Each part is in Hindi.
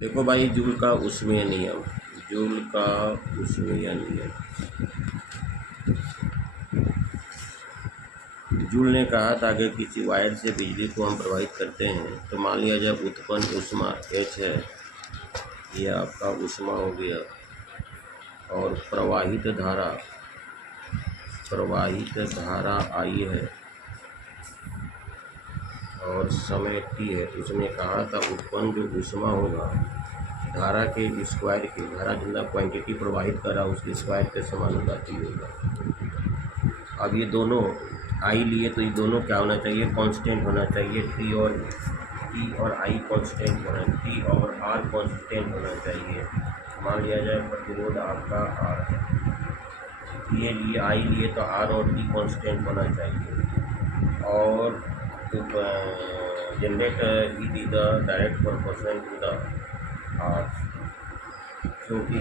देखो भाई, जूल का उसमें नियम। जूल का उसमें नियम। जूल ने कहा था कि किसी वायर से बिजली को हम प्रवाहित करते हैं तो मान लिया जब उत्पन्न ऊष्मा H है, ये आपका ऊष्मा हो गया, और प्रवाहित धारा I है और समय T है। तो उसने कहा था उत्पन्न जो ऊष्मा होगा धारा के स्क्वायर के, धारा जितना क्वांटिटी प्रवाहित कर रहा है उसके स्क्वायर के समानुपाती होगा। अब ये दोनों आई लिए तो ये दोनों क्या होना चाहिए, कांस्टेंट होना चाहिए। टी और आई कांस्टेंट होना, टी और आर कांस्टेंट होना चाहिए। मान लिया जाए प्रतिरोध आपका आर है, ये लिए आई लिए तो आर और टी कांस्टेंट होना चाहिए। और generate heat is the direct proportion to the R, क्योंकि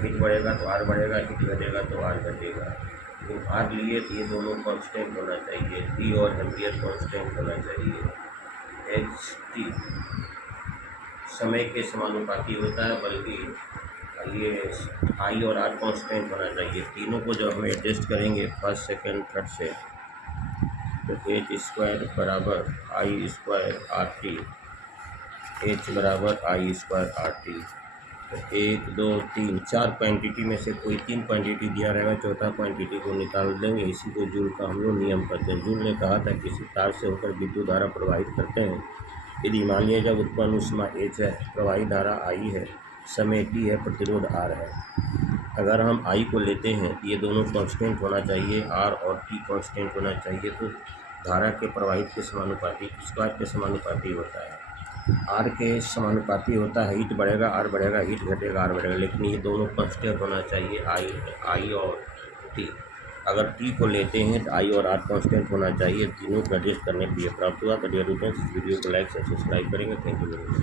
हीट बढ़ेगा तो आर बढ़ेगा, हीट घटेगा तो आर घटेगा। लेकिन आर लिए तो ये दोनों कांस्टेंट होना चाहिए, टी और एम्पियर कांस्टेंट होना चाहिए। एच टी समय के समानुपाती होता है, बल्कि ये आई और आर कांस्टेंट होना चाहिए। तीनों को जब हम एडजस्ट करेंगे फर्स्ट सेकंड थर्ड से, तो एच स्क्वायर बराबर आई स्क्वायर आर टी, एच बराबर आई स्क्वायर आर टी। तो 1 2 3 4 क्वांटिटी में से कोई 3 क्वांटिटी दिया रहेगा, चौथा क्वांटिटी को निकाल देंगे। इसी को जूल का हम लोग नियम करते हैं। जूल ने कहा था किसी तार से होकर विद्युत धारा प्रवाहित करते हैं, यदि मान लिया जब उत्पन्न ऊष्मा H है, प्रवाहित धारा I है, समय T है, प्रतिरोध R है। अगर हम I को लेते हैं तो ये दोनों कांस्टेंट होना चाहिए, R और T कांस्टेंट होना चाहिए। तो धारा के प्रवाहित के समानुपाती, स्क्वायर के समानुपाती होता है। आर के समानुपाती होता है, हीट बढ़ेगा आर बढ़ेगा, हीट घटेगा आर बढ़ेगा। लेकिन ये दोनों कांस्टेंट होना चाहिए, आई और टी। अगर टी को लेते हैं तो आई और आर कांस्टेंट होना चाहिए। तीनों को एडजस्ट करने के लिए प्राप्त हुआ। तो डियर स्टूडेंट्स, इस वीडियो को लाइक से सब्सक्राइब करेंगे। Thank you very much.